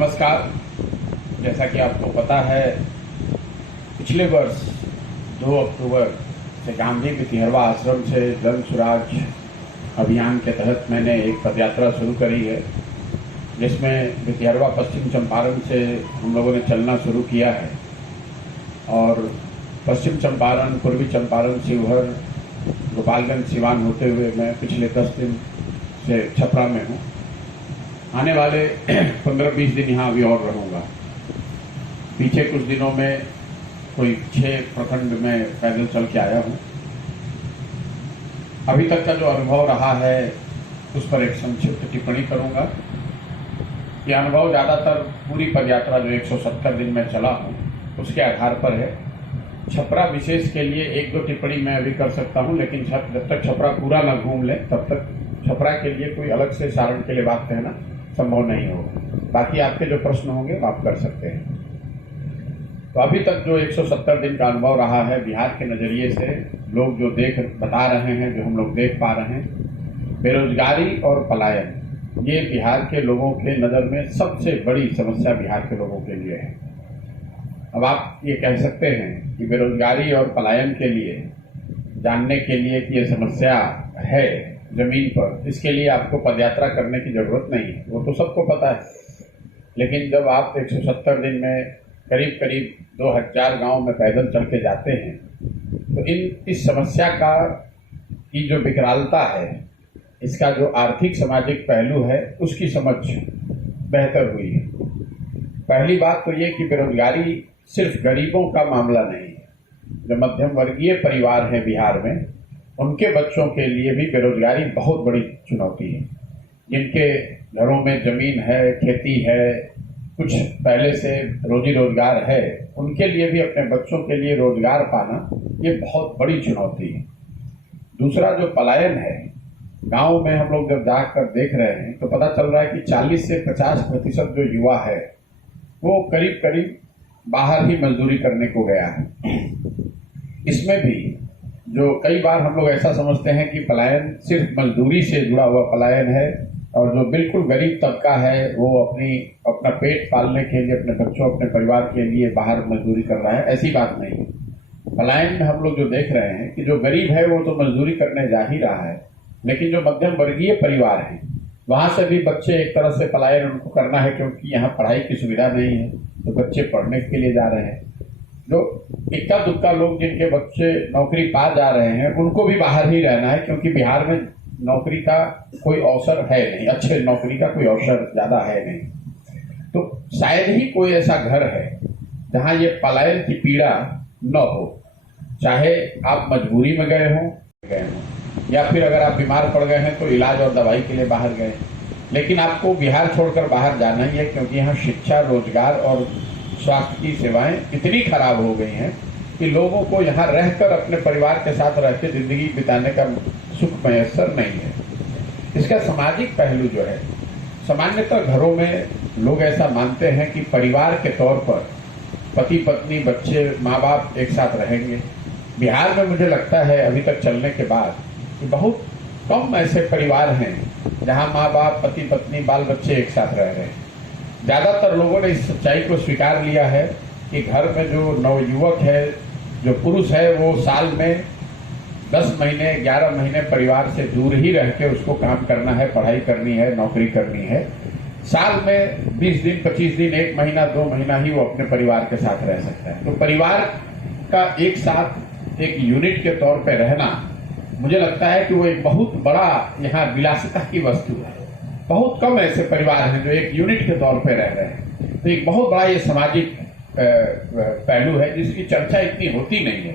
नमस्कार। जैसा कि आपको पता है, पिछले वर्ष 2 अक्टूबर से गांधी भितिहरवा आश्रम से जन सुराज अभियान के तहत मैंने एक पदयात्रा शुरू करी है, जिसमें भितिहरवा पश्चिम चंपारण से हम लोगों ने चलना शुरू किया है और पश्चिम चंपारण, पूर्वी चंपारण, शिवहर, गोपालगंज, सिवान होते हुए मैं पिछले 10 दिन से छपरा में हूँ। आने वाले 15-20 दिन यहाँ अभी और रहूँगा। पीछे कुछ दिनों में कोई 6 प्रखंड में पैदल चल के आया हूँ। अभी तक का जो अनुभव रहा है उस पर एक संक्षिप्त टिप्पणी करूँगा। ये अनुभव ज़्यादातर पूरी पदयात्रा जो 170 दिन में चला हूँ उसके आधार पर है। छपरा विशेष के लिए 1-2 टिप्पणी मैं अभी कर सकता हूँ, लेकिन जब तक छपरा पूरा न घूम ले तब तक छपरा के लिए कोई अलग से सारण के लिए बात कहना संभव नहीं होगा। बाकी आपके जो प्रश्न होंगे वो आप कर सकते हैं। तो अभी तक जो 170 दिन का अनुभव रहा है, बिहार के नज़रिए से लोग जो बता रहे हैं, जो हम लोग देख पा रहे हैं, बेरोजगारी और पलायन, ये बिहार के लोगों के नज़र में सबसे बड़ी समस्या बिहार के लोगों के लिए है। अब आप ये कह सकते हैं कि बेरोजगारी और पलायन के लिए जानने के लिए कि ये समस्या है जमीन पर, इसके लिए आपको पदयात्रा करने की जरूरत नहीं है, वो तो सबको पता है। लेकिन जब आप 170 दिन में करीब करीब 2000 गांव में पैदल चल के जाते हैं तो इस समस्या की जो विकरालता है, इसका जो आर्थिक सामाजिक पहलू है, उसकी समझ बेहतर हुई है। पहली बात तो ये कि बेरोजगारी सिर्फ गरीबों का मामला नहीं है। जो मध्यम वर्गीय परिवार है बिहार में, उनके बच्चों के लिए भी बेरोजगारी बहुत बड़ी चुनौती है। जिनके घरों में जमीन है, खेती है, कुछ पहले से रोजी रोजगार है, उनके लिए भी अपने बच्चों के लिए रोजगार पाना ये बहुत बड़ी चुनौती है। दूसरा जो पलायन है, गांव में हम लोग जब जाकर देख रहे हैं तो पता चल रहा है कि 40 से 50% जो युवा है वो करीब करीब बाहर ही मजदूरी करने को गया है। इसमें भी जो कई बार हम लोग ऐसा समझते हैं कि पलायन सिर्फ मजदूरी से जुड़ा हुआ पलायन है और जो बिल्कुल गरीब तबका है वो अपना पेट पालने के लिए, अपने बच्चों, अपने परिवार के लिए बाहर मजदूरी कर रहा है, ऐसी बात नहीं है। पलायन में हम लोग जो देख रहे हैं कि जो गरीब है वो तो मजदूरी करने जा ही रहा है, लेकिन जो मध्यम वर्गीय परिवार है वहाँ से भी बच्चे एक तरह से पलायन उनको करना है, क्योंकि यहाँ पढ़ाई की सुविधा नहीं है तो बच्चे पढ़ने के लिए जा रहे हैं। जो इक्का दुक्का लोग जिनके बच्चे नौकरी पा जा रहे हैं उनको भी बाहर ही रहना है, क्योंकि बिहार में नौकरी का कोई अवसर है नहीं, अच्छे नौकरी का कोई अवसर ज़्यादा है नहीं। तो शायद ही कोई ऐसा घर है जहाँ ये पलायन की पीड़ा न हो, चाहे आप मजबूरी में गए हों या फिर अगर आप बीमार पड़ गए हैं तो इलाज और दवाई के लिए बाहर गए, लेकिन आपको बिहार छोड़कर बाहर जाना ही है, क्योंकि यहाँ शिक्षा, रोजगार और स्वास्थ्य की सेवाएं इतनी खराब हो गई हैं कि लोगों को यहाँ रहकर अपने परिवार के साथ रहकर जिंदगी बिताने का सुख मैसर नहीं है। इसका सामाजिक पहलू जो है, सामान्यतः घरों में लोग ऐसा मानते हैं कि परिवार के तौर पर पति पत्नी, बच्चे, माँ बाप एक साथ रहेंगे। बिहार में मुझे लगता है अभी तक चलने के बाद कि बहुत कम ऐसे परिवार हैं जहाँ माँ बाप, पति पत्नी, बाल बच्चे एक साथ रह रहे हैं। ज़्यादातर लोगों ने इस सच्चाई को स्वीकार लिया है कि घर में जो नवयुवक है, जो पुरुष है, वो साल में 10 महीने, 11 महीने परिवार से दूर ही रह के उसको काम करना है, पढ़ाई करनी है, नौकरी करनी है। साल में 20 दिन, 25 दिन, 1 महीना, 2 महीना ही वो अपने परिवार के साथ रह सकता है। तो परिवार का एक साथ एक यूनिट के तौर पर रहना, मुझे लगता है कि वो एक बहुत बड़ा यहाँ विलासिता की वस्तु है। बहुत कम ऐसे परिवार हैं जो एक यूनिट के तौर पे रह रहे हैं। तो एक बहुत बड़ा ये सामाजिक पहलू है जिसकी चर्चा इतनी होती नहीं है।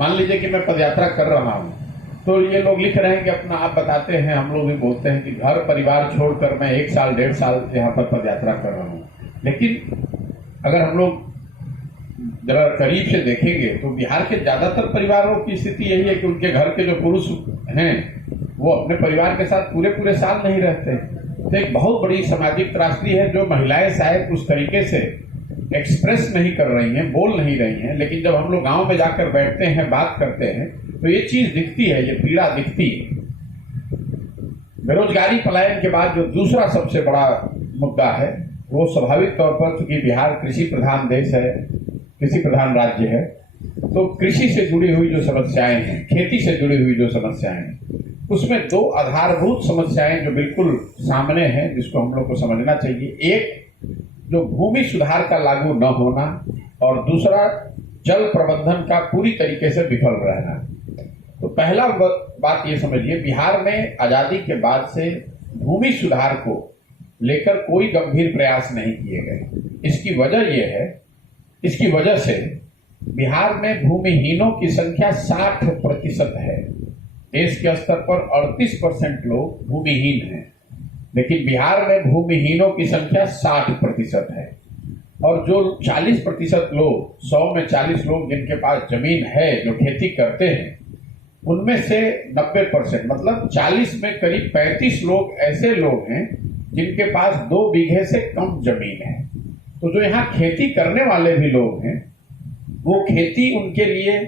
मान लीजिए कि मैं पदयात्रा कर रहा हूँ तो ये लोग लिख रहे हैं कि अपना आप बताते हैं, हम लोग भी बोलते हैं कि घर परिवार छोड़कर मैं 1 साल, 1.5 साल यहाँ पर पदयात्रा कर रहा हूँ। लेकिन अगर हम लोग जरा करीब से देखेंगे तो बिहार के ज्यादातर परिवारों की स्थिति यही है कि उनके घर के जो पुरुष हैं वो अपने परिवार के साथ पूरे साल नहीं रहते। तो एक बहुत बड़ी सामाजिक त्रासदी है जो महिलाएं शायद उस तरीके से एक्सप्रेस नहीं कर रही हैं, बोल नहीं रही हैं, लेकिन जब हम लोग गांव में जाकर बैठते हैं, बात करते हैं तो ये चीज दिखती है, ये पीड़ा दिखती है। बेरोजगारी पलायन के बाद जो दूसरा सबसे बड़ा मुद्दा है वो स्वाभाविक तौर पर, चूंकि बिहार कृषि प्रधान देश है, कृषि प्रधान राज्य है, तो कृषि से जुड़ी हुई जो समस्याएं हैं, खेती से जुड़ी हुई जो समस्याएं हैं, उसमें दो आधारभूत समस्याएं जो बिल्कुल सामने हैं, जिसको हम लोग को समझना चाहिए। एक, जो भूमि सुधार का लागू न होना, और दूसरा जल प्रबंधन का पूरी तरीके से विफल रहना। तो पहला बात ये समझिए, बिहार में आजादी के बाद से भूमि सुधार को लेकर कोई गंभीर प्रयास नहीं किए गए। इसकी वजह यह है, इसकी वजह से बिहार में भूमिहीनों की संख्या 60% है। देश के स्तर पर 38% लोग भूमिहीन हैं, लेकिन बिहार में भूमिहीनों की संख्या 60% है। और जो 40% लोग, 100 में 40 लोग जिनके पास जमीन है, जो खेती करते हैं, उनमें से 90% मतलब 40 में करीब 35 लोग ऐसे लोग हैं जिनके पास 2 बीघे से कम जमीन है। तो जो यहाँ खेती करने वाले भी लोग हैं, वो खेती उनके लिए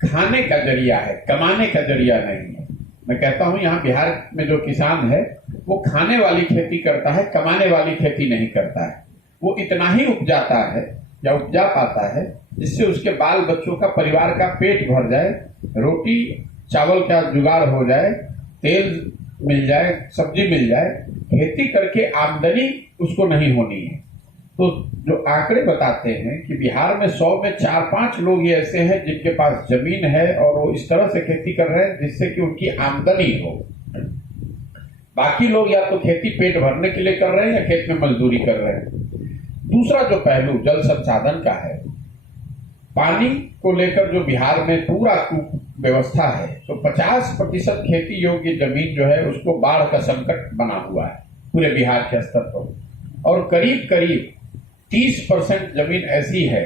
खाने का जरिया है, कमाने का जरिया नहीं है। मैं कहता हूँ यहाँ बिहार में जो किसान है वो खाने वाली खेती करता है, कमाने वाली खेती नहीं करता है। वो इतना ही उपजाता है या उपजा पाता है जिससे उसके बाल बच्चों का, परिवार का पेट भर जाए, रोटी चावल का जुगाड़ हो जाए, तेल मिल जाए, सब्जी मिल जाए। खेती करके आमदनी उसको नहीं होनी है। तो जो आंकड़े बताते हैं कि बिहार में 100 में 4-5 लोग ये ऐसे हैं जिनके पास जमीन है और वो इस तरह से खेती कर रहे हैं जिससे कि उनकी आमदनी हो। बाकी लोग या तो खेती पेट भरने के लिए कर रहे हैं या खेत में मजदूरी कर रहे हैं। दूसरा जो पहलू जल संसाधन का है, पानी को लेकर जो बिहार में पूरा व्यवस्था है, तो 50% खेती योग्य जमीन जो है उसको बाढ़ का संकट बना हुआ है पूरे बिहार के स्तर पर, और करीब करीब 30% जमीन ऐसी है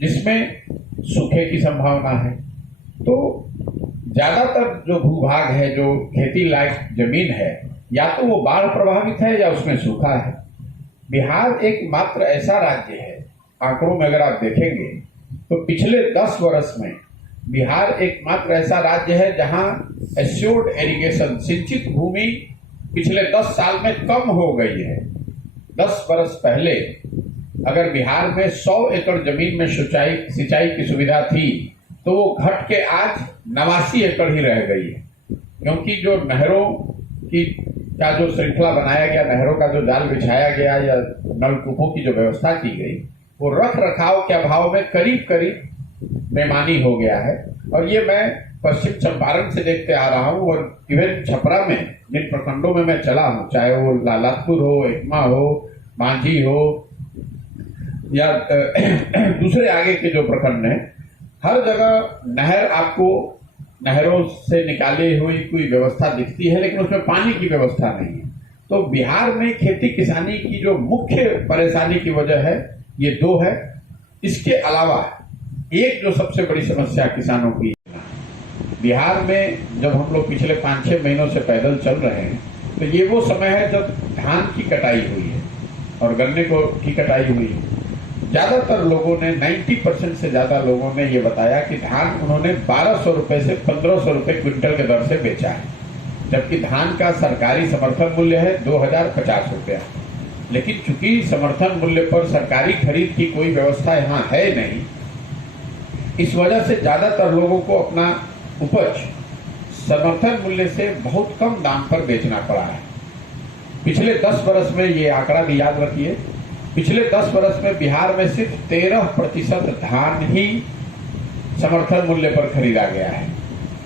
जिसमें सूखे की संभावना है। तो ज्यादातर जो भूभाग है, जो खेती लायक जमीन है, या तो वो बाढ़ प्रभावित है या उसमें सूखा है। बिहार एक मात्र ऐसा राज्य है, आंकड़ों में अगर आप देखेंगे तो पिछले 10 वर्ष में बिहार एक मात्र ऐसा राज्य है जहां एश्योर्ड इरिगेशन, सिंचित भूमि पिछले 10 साल में कम हो गई है। 10 वर्ष पहले अगर बिहार में 100 एकड़ जमीन में सिंचाई की सुविधा थी तो वो घट के आज 89 एकड़ ही रह गई है, क्योंकि जो नहरों की का जो श्रृंखला बनाया गया, नहरों का जो जाल बिछाया गया या नलकूपों की जो व्यवस्था की गई, वो रख रखाव के अभाव में करीब करीब बेमानी हो गया है। और ये मैं पश्चिम चंपारण से देखते आ रहा हूँ, और इवन छपरा में जिन प्रखंडों में मैं चला हूँ, चाहे वो लालापुर हो, एकमा हो, मांझी हो या दूसरे आगे के जो प्रखंड हैं, हर जगह नहर, आपको नहरों से निकाली हुई कोई व्यवस्था दिखती है, लेकिन उसमें पानी की व्यवस्था नहीं है। तो बिहार में खेती किसानी की जो मुख्य परेशानी की वजह है, ये 2 है। इसके अलावा एक जो सबसे बड़ी समस्या किसानों की, बिहार में जब हम लोग पिछले 5-6 महीनों से पैदल चल रहे हैं, तो ये वो समय है जब धान की कटाई हुई है और गन्ने की कटाई हुई है। ज्यादातर लोगों ने, 90% से ज्यादा लोगों ने ये बताया कि धान उन्होंने 1200 रुपए से 1500 रुपए क्विंटल के दर से बेचा है, जबकि धान का सरकारी समर्थन मूल्य है 2050 रुपया। लेकिन चूंकि समर्थन मूल्य पर सरकारी खरीद की कोई व्यवस्था यहाँ है नहीं, इस वजह से ज्यादातर लोगों को अपना उपज समर्थन मूल्य से बहुत कम दाम पर बेचना पड़ा है। पिछले 10 वर्ष में, ये आंकड़ा भी याद रखिए, पिछले 10 वर्ष में बिहार में सिर्फ 13% धान ही समर्थन मूल्य पर खरीदा गया है,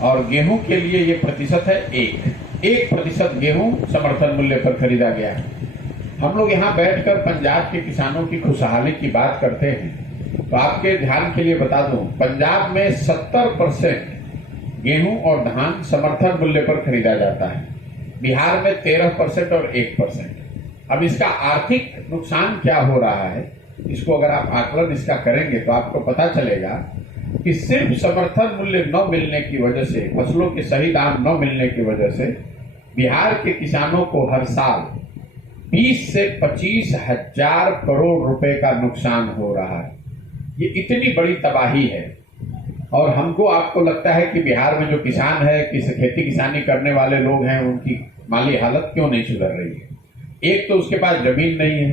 और गेहूं के लिए ये प्रतिशत है 1% गेहूं समर्थन मूल्य पर खरीदा गया है। हम लोग यहाँ बैठकर पंजाब के किसानों की खुशहाली की बात करते हैं, तो आपके ध्यान के लिए बता दूं, पंजाब में 70% गेहूं और धान समर्थन मूल्य पर खरीदा जाता है, बिहार में 13% और 1%। अब इसका आर्थिक नुकसान क्या हो रहा है, इसको अगर आप आकलन इसका करेंगे तो आपको पता चलेगा कि सिर्फ समर्थन मूल्य न मिलने की वजह से, फसलों के सही दाम न मिलने की वजह से बिहार के किसानों को हर साल 20 से 25 हजार करोड़ रुपए का नुकसान हो रहा है। ये इतनी बड़ी तबाही है, और हमको, आपको लगता है कि बिहार में जो किसान है, खेती किसानी करने वाले लोग हैं, उनकी माली हालत क्यों नहीं सुधर रही है। एक तो उसके पास जमीन नहीं है,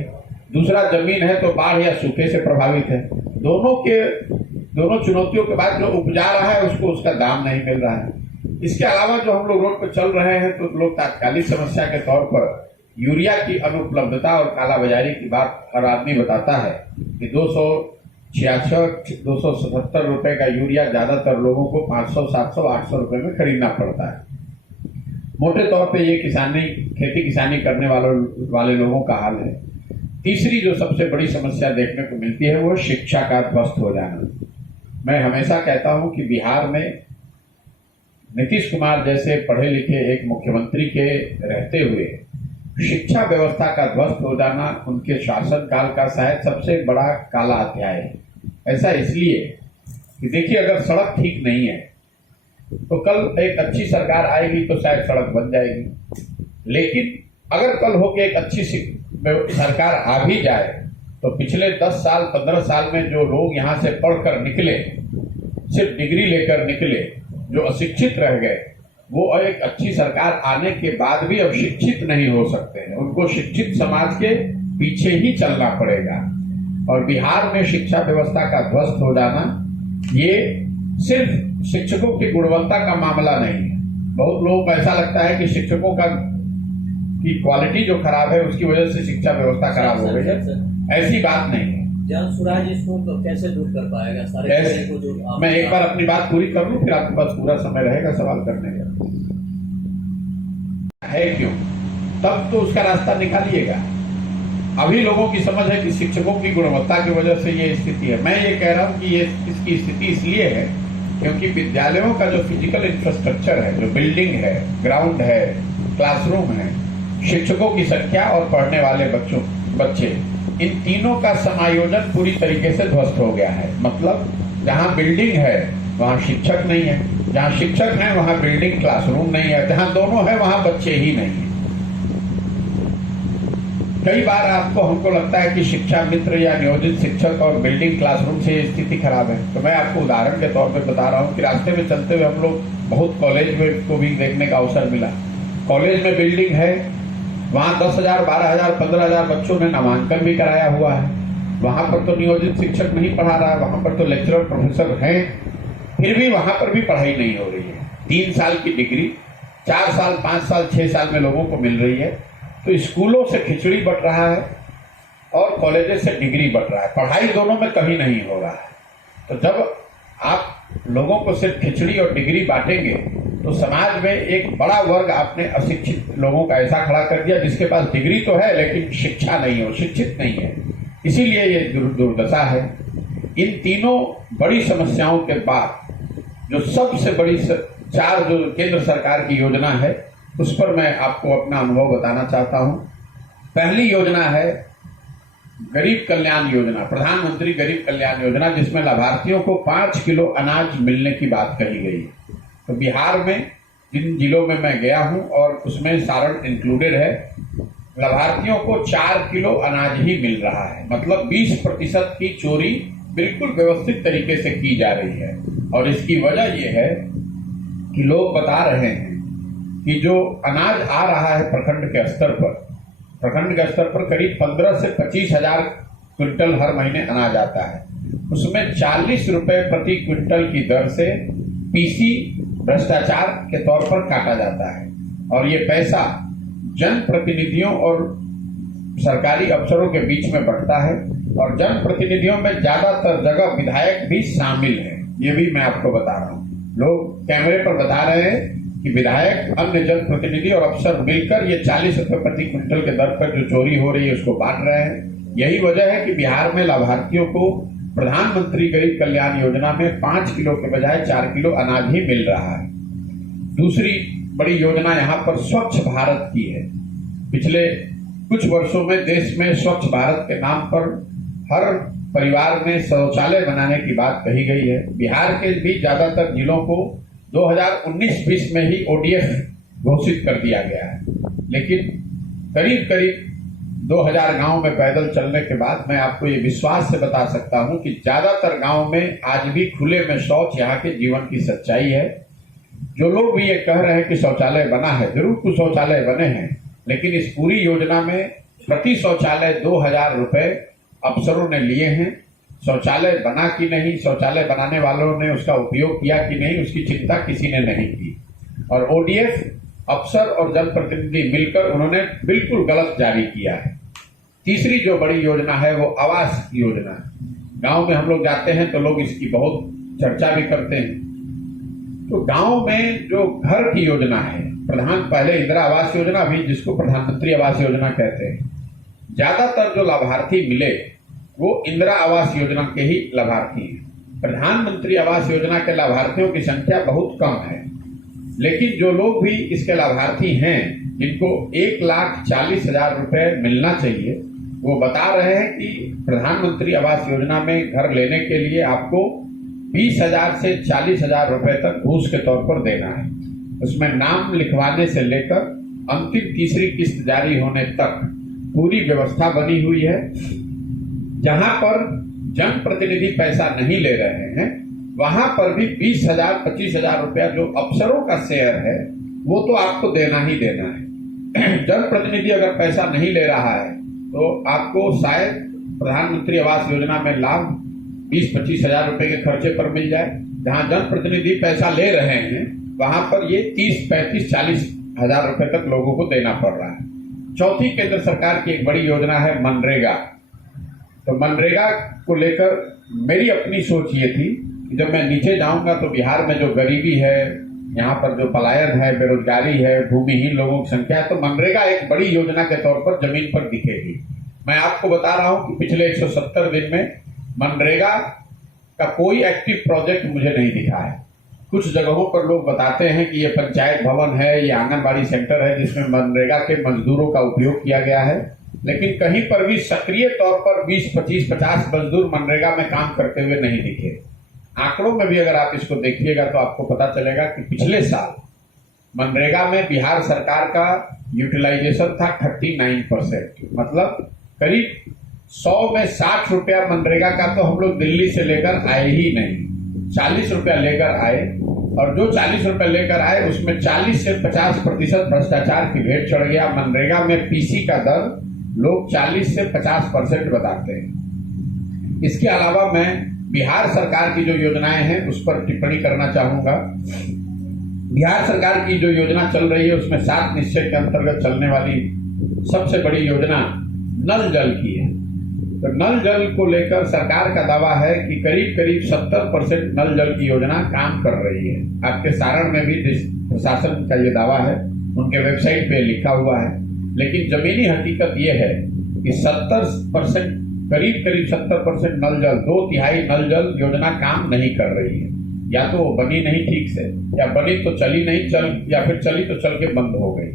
दूसरा जमीन है तो बाढ़ या सूखे से प्रभावित है। दोनों चुनौतियों के बाद जो उपजा रहा है उसको उसका दाम नहीं मिल रहा है। इसके अलावा जो हम लोग रोड पर चल रहे हैं तो लोग तात्कालिक समस्या के तौर पर यूरिया की अनुपलब्धता और कालाबाजारी की बात हर आदमी बताता है कि 277 रुपए का यूरिया ज्यादातर लोगों को 500, 700, 800 रुपए में खरीदना पड़ता है। मोटे तौर पे ये खेती किसानी करने वाले लोगों का हाल है। तीसरी जो सबसे बड़ी समस्या देखने को मिलती है वो शिक्षा का ध्वस्त हो जाना। मैं हमेशा कहता हूं कि बिहार में नीतीश कुमार जैसे पढ़े लिखे एक मुख्यमंत्री के रहते हुए शिक्षा व्यवस्था का ध्वस्त हो जाना उनके शासनकाल का शायद सबसे बड़ा काला अध्याय है। ऐसा इसलिए कि देखिए, अगर सड़क ठीक नहीं है तो कल एक अच्छी सरकार आएगी तो शायद सड़क बन जाएगी, लेकिन अगर कल हो के एक अच्छी सरकार आ भी जाए तो पिछले 10 साल 15 साल में जो लोग यहाँ से पढ़कर निकले, सिर्फ डिग्री लेकर निकले, जो अशिक्षित रह गए, वो एक अच्छी सरकार आने के बाद भी अब शिक्षित नहीं हो सकते हैं। उनको शिक्षित समाज के पीछे ही चलना पड़ेगा। और बिहार में शिक्षा व्यवस्था का ध्वस्त हो जाना ये सिर्फ शिक्षकों की गुणवत्ता का मामला नहीं है। बहुत लोगों को ऐसा लगता है कि शिक्षकों की क्वालिटी जो खराब है उसकी वजह से शिक्षा व्यवस्था खराब हो गई है। ऐसी बात नहीं है। जन स्वराज इसको तो कैसे दूर कर पाएगा सारे को जो मैं एक बार अपनी बात पूरी कर लूं, फिर आपके पास पूरा समय रहेगा सवाल करने का। है क्यों? तब तो उसका रास्ता निकालिएगा। अभी लोगों की समझ है कि शिक्षकों की गुणवत्ता की वजह से ये स्थिति है। मैं ये कह रहा हूं कि ये इसकी स्थिति इसलिए है क्योंकि विद्यालयों का जो फिजिकल इंफ्रास्ट्रक्चर है, जो बिल्डिंग है, ग्राउंड है, क्लासरूम है, शिक्षकों की संख्या और पढ़ने वाले बच्चे, इन तीनों का समायोजन पूरी तरीके से ध्वस्त हो गया है। मतलब जहां बिल्डिंग है वहां शिक्षक नहीं है, जहां शिक्षक है वहां बिल्डिंग क्लासरूम नहीं है, जहां दोनों है वहां बच्चे ही नहीं है। कई बार हमको लगता है कि शिक्षा मित्र या नियोजित शिक्षक और बिल्डिंग क्लासरूम से स्थिति खराब है। तो मैं आपको उदाहरण के तौर पे बता रहा हूँ कि रास्ते में चलते हुए हम लोग बहुत कॉलेज में को भी देखने का अवसर मिला। कॉलेज में बिल्डिंग है, वहां 10,000, 12,000, 15,000 बच्चों ने नामांकन भी कराया हुआ है। वहां पर तो नियोजित शिक्षक नहीं पढ़ा रहा है, वहां पर तो लेक्चरर प्रोफेसर हैं, फिर भी वहां पर भी पढ़ाई नहीं हो रही है। 3 साल की डिग्री 4 साल, 5 साल, 6 साल में लोगों को मिल रही है। तो स्कूलों से खिचड़ी बट रहा है और कॉलेजेस से डिग्री बट रहा है, पढ़ाई दोनों में कहीं नहीं हो रहा है। तो जब आप लोगों को सिर्फ खिचड़ी और डिग्री बांटेंगे तो समाज में एक बड़ा वर्ग आपने अशिक्षित लोगों का ऐसा खड़ा कर दिया जिसके पास डिग्री तो है लेकिन शिक्षा नहीं हो, शिक्षित नहीं है। इसीलिए ये दुर्दशा है। इन तीनों बड़ी समस्याओं के बाद जो सबसे बड़ी 4 जो केंद्र सरकार की योजना है उस पर मैं आपको अपना अनुभव बताना चाहता हूं। पहली योजना है गरीब कल्याण योजना, प्रधानमंत्री गरीब कल्याण योजना, जिसमें लाभार्थियों को 5 किलो अनाज मिलने की बात कही गई। तो बिहार में जिन जिलों में मैं गया हूं और उसमें सारण इंक्लूडेड है, लाभार्थियों को 4 किलो अनाज ही मिल रहा है। मतलब 20% की चोरी बिल्कुल व्यवस्थित तरीके से की जा रही है। और इसकी वजह यह है कि लोग बता रहे हैं कि जो अनाज आ रहा है प्रखंड के स्तर पर करीब 15 से 25 हजार क्विंटल हर महीने अनाज आता है। उसमें 40 रुपए प्रति क्विंटल की दर से पीसी भ्रष्टाचार के तौर पर काटा जाता है। और ये पैसा जनप्रतिनिधियों और सरकारी अफसरों के बीच में बढ़ता है। और जनप्रतिनिधियों में ज्यादातर जगह विधायक भी शामिल है। ये भी मैं आपको बता रहा हूँ। लोग कैमरे पर बता रहे हैं कि विधायक, अन्य जनप्रतिनिधि और अफसर मिलकर ये 40 रुपए प्रति क्विंटल के दर पर जो चोरी हो रही है उसको बांट रहे हैं। यही वजह है कि बिहार में लाभार्थियों को प्रधानमंत्री गरीब कल्याण योजना में 5 किलो के बजाय 4 किलो अनाज ही मिल रहा है। दूसरी बड़ी योजना यहाँ पर स्वच्छ भारत की है। पिछले कुछ वर्षों में देश में स्वच्छ भारत के नाम पर हर परिवार में शौचालय बनाने की बात कही गई है। बिहार के भी ज्यादातर जिलों को 2019-20 में ही ओडीएफ घोषित कर दिया गया है। लेकिन करीब 2000 गांव में पैदल चलने के बाद मैं आपको ये विश्वास से बता सकता हूं कि ज्यादातर गांव में आज भी खुले में शौच यहाँ के जीवन की सच्चाई है। जो लोग भी ये कह रहे हैं कि शौचालय बना है, जरूर कुछ शौचालय बने हैं, लेकिन इस पूरी योजना में प्रति शौचालय 2,000 रुपए अफसरों ने लिए हैं। शौचालय बना कि नहीं, शौचालय बनाने वालों ने उसका उपयोग किया कि नहीं, उसकी चिंता किसी ने नहीं की। और ओडीएफ अफसर और जनप्रतिनिधि मिलकर उन्होंने बिल्कुल गलत जारी किया है। तीसरी जो बड़ी योजना है वो आवास योजना। गांव में हम लोग जाते हैं तो लोग इसकी बहुत चर्चा भी करते हैं। तो गांव में जो घर की योजना है, पहले इंदिरा आवास योजना, अभी जिसको प्रधानमंत्री आवास योजना कहते हैं, ज्यादातर जो लाभार्थी मिले वो इंदिरा आवास योजना के ही लाभार्थी हैं। प्रधानमंत्री आवास योजना के लाभार्थियों की संख्या बहुत कम है, लेकिन जो लोग भी इसके लाभार्थी हैं, जिनको 1,40,000 रुपए मिलना चाहिए, वो बता रहे हैं कि प्रधानमंत्री आवास योजना में घर लेने के लिए आपको 20,000 से 40,000 रुपए तक घूस के तौर पर देना है। उसमें नाम लिखवाने से लेकर अंतिम तीसरी किस्त जारी होने तक पूरी व्यवस्था बनी हुई है। जहां पर जनप्रतिनिधि पैसा नहीं ले रहे हैं, वहां पर भी 20,000 25,000 रुपया जो अफसरों का शेयर है वो तो आपको देना ही देना है। जनप्रतिनिधि अगर पैसा नहीं ले रहा है तो आपको शायद प्रधानमंत्री आवास योजना में लाभ 20-25 हजार रुपए के खर्चे पर मिल जाए। जहां जनप्रतिनिधि पैसा ले रहे हैं वहां पर ये 30, 35, 40 हजार रुपए तक लोगों को देना पड़ रहा है। चौथी केंद्र सरकार की एक बड़ी योजना है मनरेगा। तो मनरेगा को लेकर मेरी अपनी सोच ये थी कि जब मैं नीचे जाऊंगा तो बिहार में जो गरीबी है, यहाँ पर जो पलायन है, बेरोजगारी है, भूमिहीन लोगों की संख्या है, तो मनरेगा एक बड़ी योजना के तौर पर जमीन पर दिखेगी। मैं आपको बता रहा हूं कि पिछले 170 दिन में मनरेगा का कोई एक्टिव प्रोजेक्ट मुझे नहीं दिखा है। कुछ जगहों पर लोग बताते हैं कि ये पंचायत भवन है, ये आंगनबाड़ी सेंटर है जिसमें मनरेगा के मजदूरों का उपयोग किया गया है, लेकिन कहीं पर भी सक्रिय तौर पर 20, 25, 50 मजदूर मनरेगा में काम करते हुए नहीं दिखे। आंकड़ों में भी अगर आप इसको देखिएगा तो आपको पता चलेगा कि पिछले साल मनरेगा में बिहार सरकार का यूटिलाइजेशन था 39%, मतलब करीब 100 में 60 रुपया मनरेगा का तो हम लोग दिल्ली से लेकर आए ही नहीं, 40 रुपया लेकर आए, और जो 40 रुपया लेकर आए उसमें 40 से 50% भ्रष्टाचार की भेंट चढ़ गया। मनरेगा में पीसी का दर लोग 40 से 50% बताते हैं। इसके अलावा मैं बिहार सरकार की जो योजनाएं हैं उस पर टिप्पणी करना चाहूंगा। बिहार सरकार की जो योजना चल रही है उसमें 7 निश्चय के अंतर्गत चलने वाली सबसे बड़ी योजना नल जल की है। तो नल जल को लेकर सरकार का दावा है कि करीब करीब 70% नल जल की योजना काम कर रही है। आपके सारण में भी प्रशासन का ये दावा है, उनके वेबसाइट पे लिखा हुआ है, लेकिन जमीनी हकीकत ये है कि 70%, करीब 70% नल जल, 2/3 नल जल योजना काम नहीं कर रही है। या तो वो बनी नहीं ठीक से, या बनी तो चली नहीं, या फिर चली तो चल के बंद हो गई।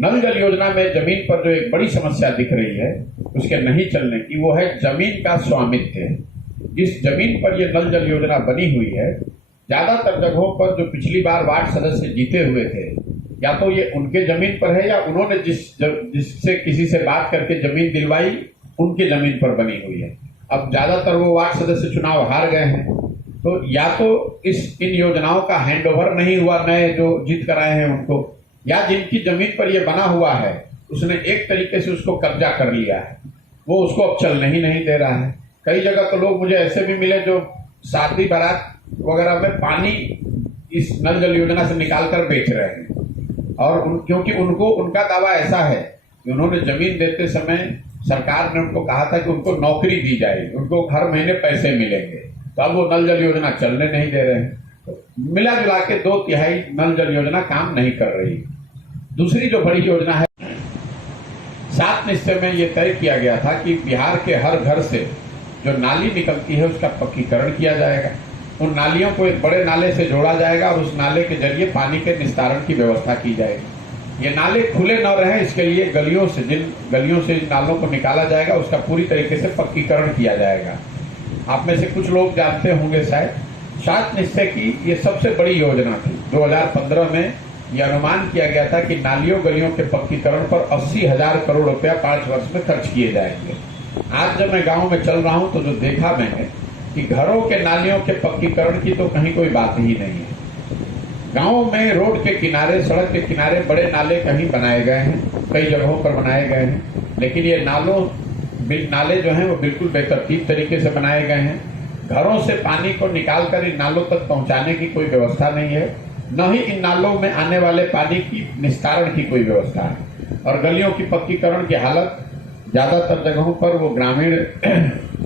नल जल योजना में जमीन पर जो एक बड़ी समस्या दिख रही है उसके नहीं चलने की, वो है जमीन का स्वामित्व। जिस जमीन पर ये नल जल योजना बनी हुई है, ज्यादातर जगहों पर जो पिछली बार वार्ड सदस्य जीते हुए थे, या तो ये उनके जमीन पर है या उन्होंने जिससे किसी से बात करके जमीन दिलवाई उनके जमीन पर बनी हुई है। अब ज्यादातर वो वार्ड सदस्य चुनाव हार गए हैं, तो या तो इन योजनाओं का हैंडओवर नहीं हुआ नए जो जीत कर आए हैं उनको, या जिनकी जमीन पर ये बना हुआ है उसने एक तरीके से उसको कब्जा कर लिया है, वो उसको अब चलने ही नहीं दे रहा है। कई जगह तो लोग मुझे ऐसे भी मिले जो शादी बारात वगैरह में पानी इस नल जल योजना से निकाल कर बेच रहे हैं, और क्योंकि उनका दावा ऐसा है कि उन्होंने जमीन देते समय सरकार ने उनको कहा था कि उनको नौकरी दी जाएगी, उनको हर महीने पैसे मिलेंगे, तो अब वो नल जल योजना चलने नहीं दे रहे हैं। तो मिला जुला के 2/3 नल जल योजना काम नहीं कर रही। दूसरी जो बड़ी योजना है, 7 निश्चय में ये तय किया गया था कि बिहार के हर घर से जो नाली निकलती है उसका पक्कीकरण किया जाएगा। उन नालियों को एक बड़े नाले से जोड़ा जाएगा और उस नाले के जरिए पानी के निस्तारण की व्यवस्था की जाएगी। ये नाले खुले न रहे, इसके लिए जिन गलियों से नालों को निकाला जाएगा उसका पूरी तरीके से पक्कीकरण किया जाएगा। आप में से कुछ लोग जानते होंगे शायद, 7 निश्चय की ये सबसे बड़ी योजना थी। 2015 में यह अनुमान किया गया था कि नालियों गलियों के पक्कीकरण पर 80,000 करोड़ रुपया 5 वर्ष में खर्च किए जाएंगे। आज जब मैं गांव में चल रहा हूं तो जो देखा मैंने कि घरों के नालियों के पक्कीकरण की तो कहीं कोई बात ही नहीं है। गाँव में रोड के किनारे, सड़क के किनारे बड़े नाले कहीं बनाए गए हैं, कई जगहों पर बनाए गए हैं, लेकिन ये नाले जो हैं वो बिल्कुल बेतरतीब तरीके से बनाए गए हैं। घरों से पानी को निकालकर इन नालों तक पहुंचाने की कोई व्यवस्था नहीं है, न ही इन नालों में आने वाले पानी की निस्तारण की कोई व्यवस्था है। और गलियों की पक्कीकरण की हालत ज़्यादातर जगहों पर वो ग्रामीण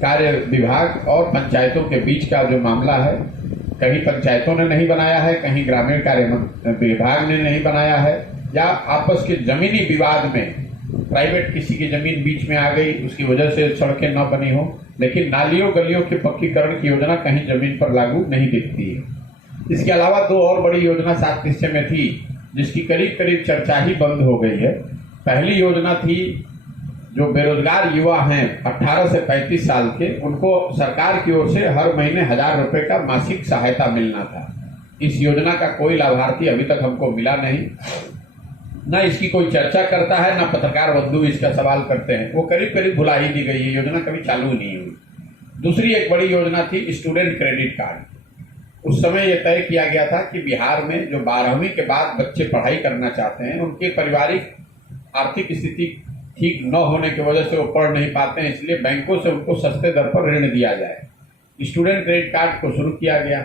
कार्य विभाग और पंचायतों के बीच का जो मामला है, कहीं पंचायतों ने नहीं बनाया है, कहीं ग्रामीण कार्य विभाग ने नहीं बनाया है, या आपस के जमीनी विवाद में प्राइवेट किसी की जमीन बीच में आ गई, उसकी वजह से सड़कें न बनी हो, लेकिन नालियों गलियों के पक्कीकरण की योजना कहीं जमीन पर लागू नहीं दिखती है। इसके अलावा दो और बड़ी योजना 7 हिस्से में थी, जिसकी करीब करीब चर्चा ही बंद हो गई है। पहली योजना थी जो बेरोजगार युवा हैं 18 से 35 साल के, उनको सरकार की ओर से हर महीने 1000 रुपए का मासिक सहायता मिलना था। इस योजना का कोई लाभार्थी अभी तक हमको मिला नहीं, ना इसकी कोई चर्चा करता है, ना पत्रकार बंधु इसका सवाल करते हैं। वो करीब करीब भुला ही दी गई, ये योजना कभी चालू नहीं हुई। दूसरी एक बड़ी योजना थी स्टूडेंट क्रेडिट कार्ड। उस समय यह तय किया गया था कि बिहार में जो 12वीं के बाद बच्चे पढ़ाई करना चाहते हैं, उनके पारिवारिक आर्थिक स्थिति ठीक न होने की वजह से वो पढ़ नहीं पाते हैं, इसलिए बैंकों से उनको सस्ते दर पर ऋण दिया जाए। स्टूडेंट क्रेडिट कार्ड को शुरू किया गया।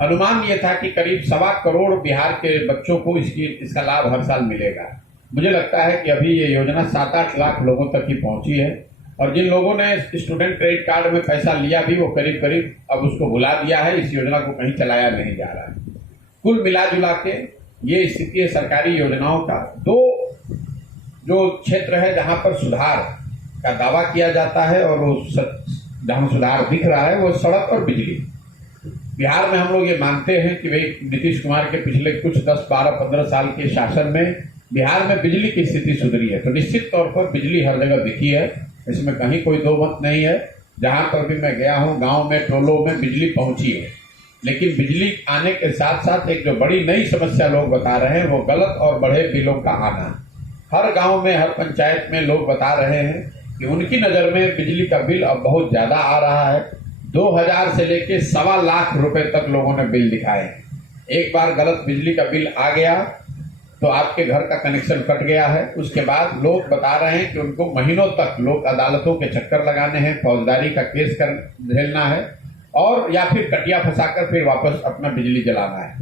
अनुमान ये था कि करीब 1.25 करोड़ बिहार के बच्चों को इसका लाभ हर साल मिलेगा। मुझे लगता है कि अभी ये योजना 7-8 लाख लोगों तक ही पहुंची है, और जिन लोगों ने स्टूडेंट क्रेडिट कार्ड में पैसा लिया भी, वो करीब करीब अब उसको भुला दिया है, इस योजना को कहीं चलाया नहीं जा रहा है। कुल मिला जुला के ये स्थिति है सरकारी योजनाओं का। दो जो क्षेत्र है जहां पर सुधार का दावा किया जाता है और वो जहां सुधार दिख रहा है, वो सड़क और बिजली। बिहार में हम लोग ये मानते हैं कि भाई नीतीश कुमार के पिछले कुछ 10, 12, 15 साल के शासन में बिहार में बिजली की स्थिति सुधरी है, तो निश्चित तौर पर बिजली हर जगह दिखी है, इसमें कहीं कोई दो मत नहीं है। जहां पर भी मैं गया हूं, गांव में, टोलों में बिजली पहुंची है। लेकिन बिजली आने के साथ साथ एक जो बड़ी नई समस्या लोग बता रहे हैं, वो गलत और बढ़े बिलों का आना। हर गांव में, हर पंचायत में लोग बता रहे हैं कि उनकी नज़र में बिजली का बिल अब बहुत ज़्यादा आ रहा है। 2000 से लेके 1.25 लाख रुपए तक लोगों ने बिल दिखाए। एक बार गलत बिजली का बिल आ गया तो आपके घर का कनेक्शन कट गया है। उसके बाद लोग बता रहे हैं कि उनको महीनों तक लोक अदालतों के चक्कर लगाने हैं, फौजदारी का केस झेलना है, और या फिर कटिया फंसाकर फिर वापस अपना बिजली जलाना है।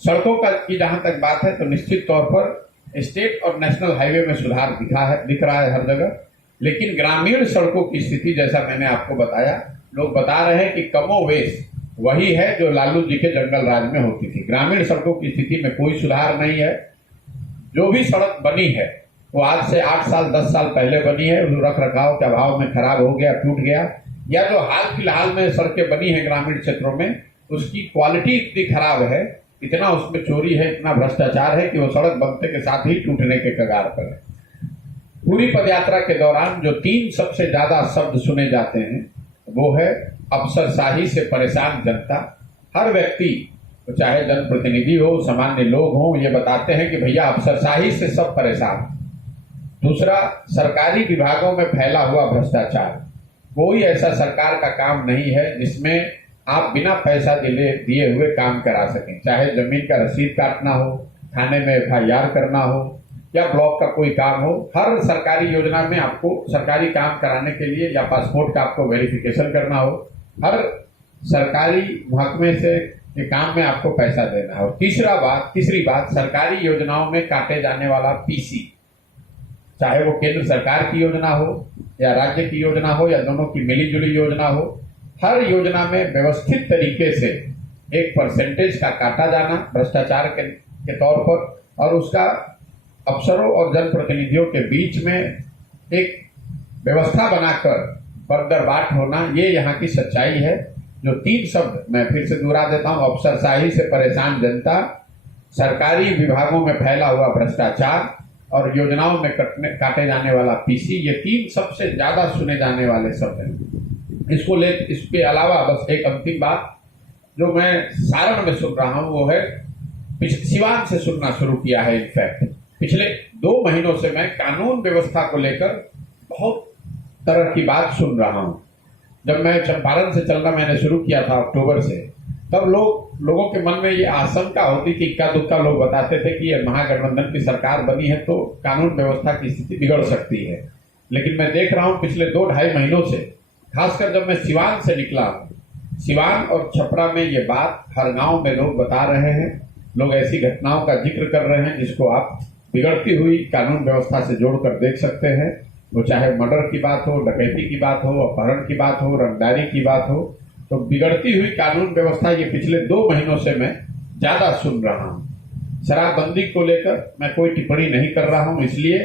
सड़कों का की जहां तक बात है, तो निश्चित तौर पर स्टेट और नेशनल हाईवे में सुधार दिख रहा है हर जगह, लेकिन ग्रामीण सड़कों की स्थिति, जैसा मैंने आपको बताया, लोग बता रहे हैं कि कमोवेश वही है जो लालू जी के जंगल राज में होती थी। ग्रामीण सड़कों की स्थिति में कोई सुधार नहीं है। जो भी सड़क बनी है वो आज से 8 साल 10 साल पहले बनी है, रख रखाव के अभाव में खराब हो गया, टूट गया, या जो हाल फिलहाल में सड़कें बनी है ग्रामीण क्षेत्रों में, उसकी क्वालिटी इतनी खराब है, इतना उसमें चोरी है, इतना भ्रष्टाचार है कि वो सड़क बनते के साथ ही टूटने के कगार पर है। पूरी पदयात्रा के दौरान जो 3 सबसे ज्यादा शब्द सुने जाते हैं, वो है अफसरशाही से परेशान जनता। हर व्यक्ति, तो चाहे जनप्रतिनिधि हो, सामान्य लोग हो, ये बताते हैं कि भैया अफसरशाही से सब परेशान। दूसरा, सरकारी विभागों में फैला हुआ भ्रष्टाचार। कोई ऐसा सरकार का काम नहीं है जिसमें आप बिना पैसा दिए हुए काम करा सकें, चाहे जमीन का रसीद काटना हो, थाने में FIR करना हो, या ब्लॉक का कोई काम हो। हर सरकारी योजना में आपको सरकारी काम कराने के लिए या पासपोर्ट का आपको वेरिफिकेशन करना हो, हर सरकारी महकमे से के काम में आपको पैसा देना है। और तीसरी बात, सरकारी योजनाओं में काटे जाने वाला PC, चाहे वो केंद्र सरकार की योजना हो या राज्य की योजना हो या दोनों की मिली जुली योजना हो, हर योजना में व्यवस्थित तरीके से एक परसेंटेज का काटा जाना भ्रष्टाचार के तौर पर, और उसका अफसरों और जनप्रतिनिधियों के बीच में एक व्यवस्था बनाकर बर्दरबाट होना, ये यहाँ की सच्चाई है। जो 3 शब्द मैं फिर से दोहरा देता हूँ, अफसरशाही से परेशान जनता, सरकारी विभागों में फैला हुआ भ्रष्टाचार, और योजनाओं में काटे जाने वाला PC, ये 3 सबसे ज्यादा सुने जाने वाले शब्द हैं। इसके अलावा बस एक अंतिम बात जो मैं सारण में सुन रहा हूँ, वो है सिवान से सुनना शुरू किया है। इनफैक्ट पिछले 2 महीनों से मैं कानून व्यवस्था को लेकर बहुत तरह की बात सुन रहा हूँ। जब मैं चंपारण से चलना मैंने शुरू किया था अक्टूबर से, तब लोगों के मन में ये आशंका होती कि इक्का दुक्का लोग बताते थे कि ये महागठबंधन की सरकार बनी है तो कानून व्यवस्था की स्थिति बिगड़ सकती है। लेकिन मैं देख रहा हूं पिछले 2-2.5 महीनों से, खासकर जब मैं सिवान से निकला हूं, सिवान और छपरा में ये बात हर गांव में लोग बता रहे हैं। लोग ऐसी घटनाओं का जिक्र कर रहे हैं जिसको आप बिगड़ती हुई कानून व्यवस्था से जोड़कर देख सकते हैं। वो चाहे मर्डर की बात हो, डकैती की बात हो, अपहरण की बात हो, रंगदारी की बात हो, तो बिगड़ती हुई कानून व्यवस्था ये पिछले 2 महीनों से मैं ज्यादा सुन रहा हूं। शराबबंदी को लेकर मैं कोई टिप्पणी नहीं कर रहा हूं, इसलिए